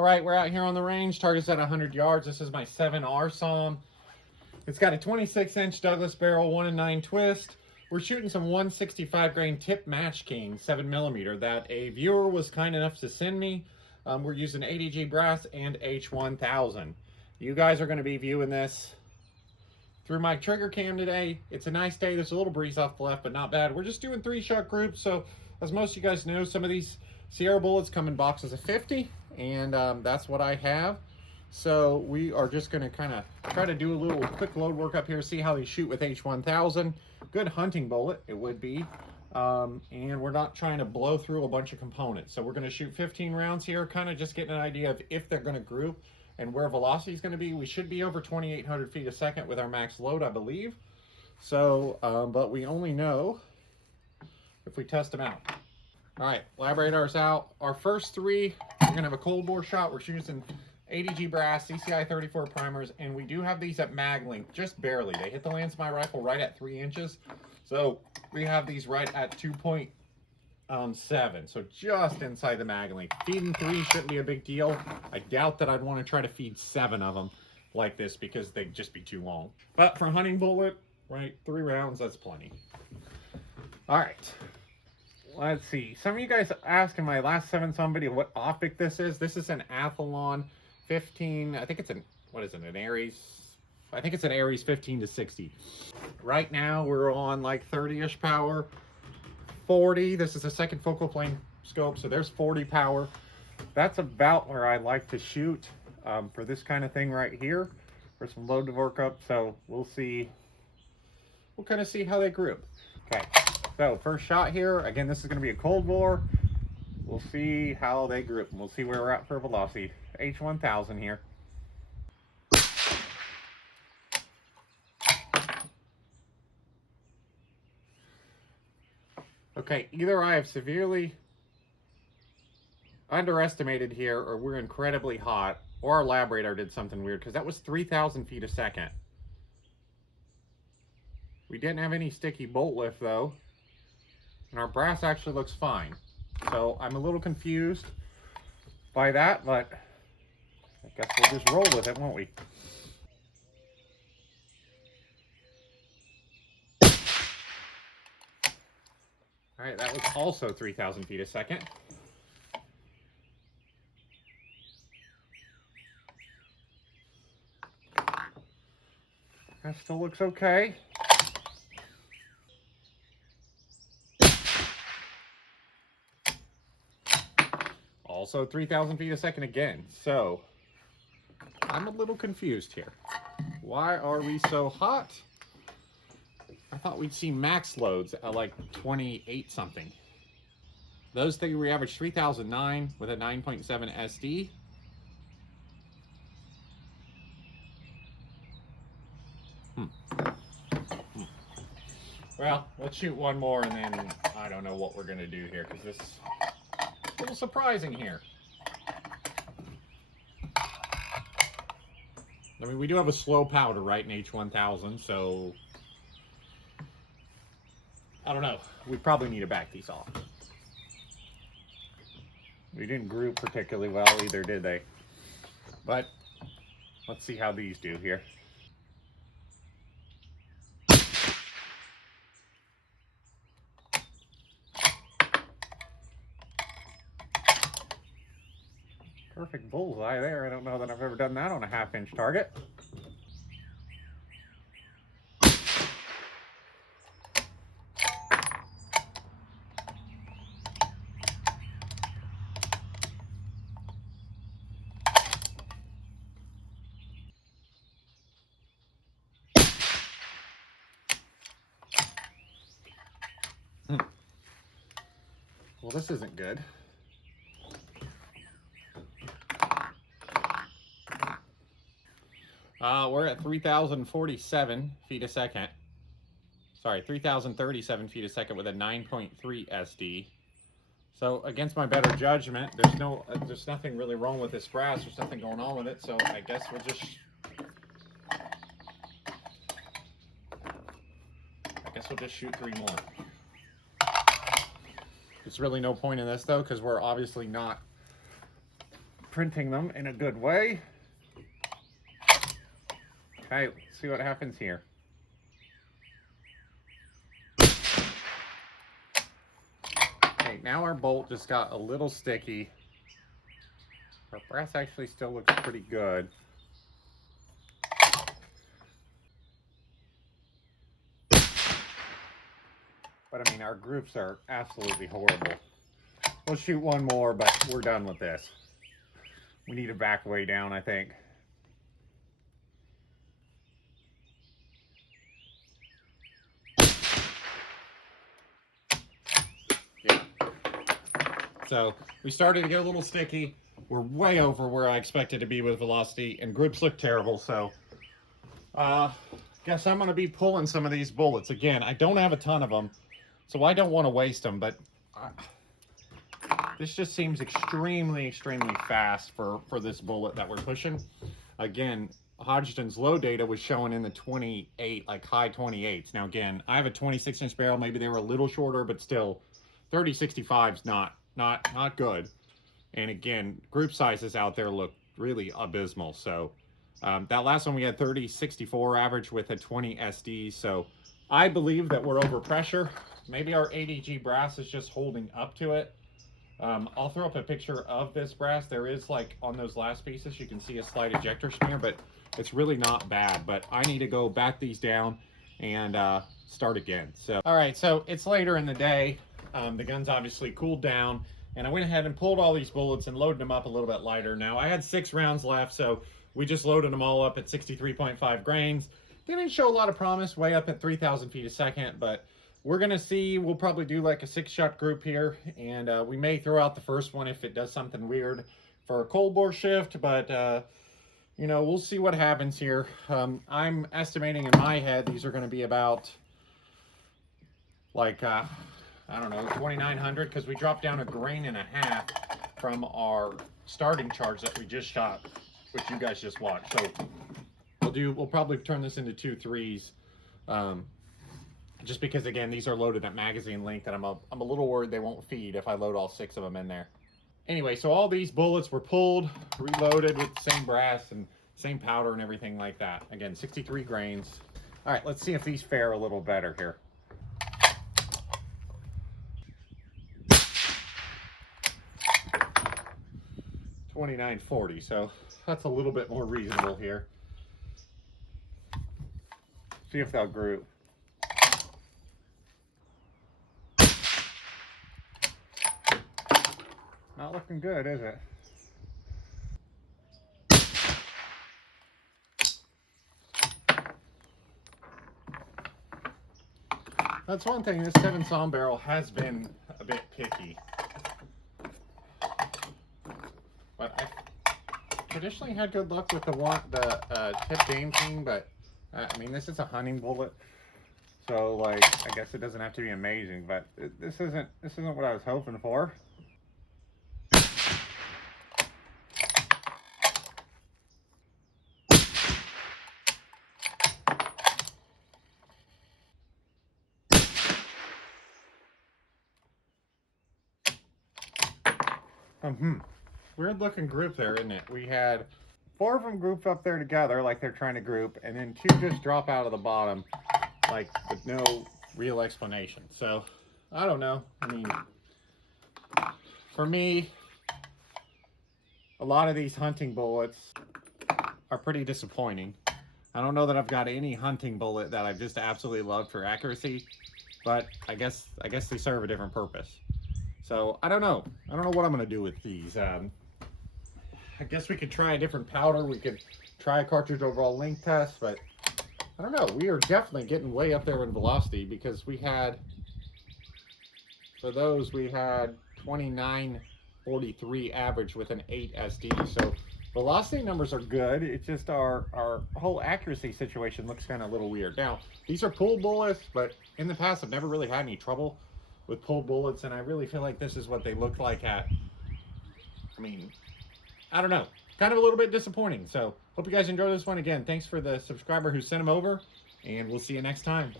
All right, we're out here on the range. Target's at 100 yards. This is my 7R SAUM. It's got a 26-inch Douglas barrel, 1-9 twist. We're shooting some 165 grain tip match king, 7mm, that a viewer was kind enough to send me. We're using ADG brass and H1000. You guys are going to be viewing this through my trigger cam today. It's a nice day. There's a little breeze off the left, but not bad. We're just doing 3-shot groups. So as most of you guys know, some of these Sierra bullets come in boxes of 50, and that's what I have. So we are just going to kind of try to do a little quick load work up here, see how they shoot with H1000. Good hunting bullet, it would be. And we're not trying to blow through a bunch of components. So we're going to shoot 15 rounds here, kind of just getting an idea of if they're going to group and where velocity is going to be. We should be over 2,800 feet a second with our max load, I believe. So, but we only know if we test them out. All right, lab radar's out. Our first three, we're going to have a cold bore shot. We're using ADG brass, CCI 34 primers, and we do have these at mag length, just barely. They hit the lance of my rifle right at 3 inches. So we have these right at 2.7, so just inside the mag length. Feeding 3 shouldn't be a big deal. I doubt that I'd want to try to feed 7 of them like this because they'd just be too long. But for a hunting bullet, right, 3 rounds, that's plenty. All right. Let's see. Some of you guys asked in my last 7SAUM video what optic this is. This is an Athlon 15. I think it's an, what is it, an Aries? I think it's an Aries 15 to 60. Right now we're on like 30-ish power, 40. This is a second focal plane scope, so there's 40 power. That's about where I like to shoot for this kind of thing right here, for some load to work up. So we'll see. We'll kind of see how they group. Okay. So first shot here, again, this is going to be a cold bore. We'll see how they group, and we'll see where we're at for velocity. H1000 here. Okay, either I have severely underestimated here, or we're incredibly hot, or our lab radar did something weird, because that was 3,000 feet a second. We didn't have any sticky bolt lift, though. And our brass actually looks fine. So I'm a little confused by that, but I guess we'll just roll with it, won't we? All right, that was also 3,000 feet a second. That still looks okay. Also 3,000 feet a second again. So I'm a little confused here. Why are we so hot? I thought we'd see max loads at like 28 something. Those things we averaged 3,009 with a 9.7 SD. Well, let's shoot one more and then I don't know what we're gonna do here, because this is a little surprising here. I mean, we do have a slow powder, right, in H1000, so I don't know. We probably need to back these off. We didn't group particularly well either, did they? But let's see how these do here. Perfect bullseye there. I don't know that I've ever done that on a 1/2-inch target. Well, this isn't good. We're at 3,047 feet a second. Sorry, 3,037 feet a second with a 9.3 SD. So against my better judgment, there's nothing really wrong with this brass. There's nothing going on with it. So I guess we'll just shoot 3 more. There's really no point in this though, because we're obviously not printing them in a good way. Okay, let's see what happens here. Okay, now our bolt just got a little sticky. Our brass actually still looks pretty good. But I mean, our groups are absolutely horrible. We'll shoot one more, but we're done with this. We need to back way down, I think. Yeah. So we started to get a little sticky. We're way over where I expected to be with velocity, and groups look terrible. So guess I'm going to be pulling some of these bullets. Again, I don't have a ton of them, so I don't want to waste them, but this just seems extremely fast for this bullet that we're pushing. Again, Hodgdon's low data was showing in the 28, like high 28s. Now again, I have a 26-inch barrel. Maybe they were a little shorter, but still 30-65 is not good. And again, group sizes out there look really abysmal. So that last one we had 30-64 average with a 20 SD. So I believe that we're over pressure. Maybe our ADG brass is just holding up to it. I'll throw up a picture of this brass. There is, like, on those last pieces, you can see a slight ejector smear, but it's really not bad. But I need to go back these down and start again. So, all right, so it's later in the day. The gun's obviously cooled down, and I went ahead and pulled all these bullets and loaded them up a little bit lighter. Now, I had 6 rounds left, so we just loaded them all up at 63.5 grains. Didn't show a lot of promise, way up at 3,000 feet a second, but we're going to see. We'll probably do like a 6-shot group here, and we may throw out the first one if it does something weird for a cold bore shift, but you know, we'll see what happens here. I'm estimating in my head these are going to be about like I don't know, 2,900, because we dropped down 1.5 grains from our starting charge that we just shot, which you guys just watched. So we'll probably turn this into 2 3s. Just because, again, these are loaded at magazine length, and I'm a little worried they won't feed if I load all 6 of them in there. Anyway, so all these bullets were pulled, reloaded with the same brass and same powder and everything like that. Again, 63 grains. All right, let's see if these fare a little better here. $29.40, so that's a little bit more reasonable here. See if they'll group. Not looking good, is it? That's one thing, this 7 SAUM barrel has been a bit picky. But I traditionally had good luck with the tip Game King, but I mean, this is a hunting bullet. So like, I guess it doesn't have to be amazing, but this isn't what I was hoping for. Weird looking group there, isn't it? We had 4 of them grouped up there together like they're trying to group, and then 2 just drop out of the bottom, like with no real explanation. So I don't know. I mean, for me, a lot of these hunting bullets are pretty disappointing. I don't know that I've got any hunting bullet that I just absolutely love for accuracy, but I guess they serve a different purpose. So I don't know. I don't know what I'm going to do with these. I guess we could try a different powder. We could try a cartridge overall length test, but I don't know. We are definitely getting way up there in velocity, because we had, for those, we had 29.43 average with an 8 SD. So velocity numbers are good. It's just our whole accuracy situation looks kind of a little weird. Now, these are pulled bullets, but in the past I've never really had any trouble with pulled bullets, and I really feel like this is what they look like at, I mean, I don't know, kind of a little bit disappointing. So hope you guys enjoyed this one. Again, thanks for the subscriber who sent them over, and we'll see you next time.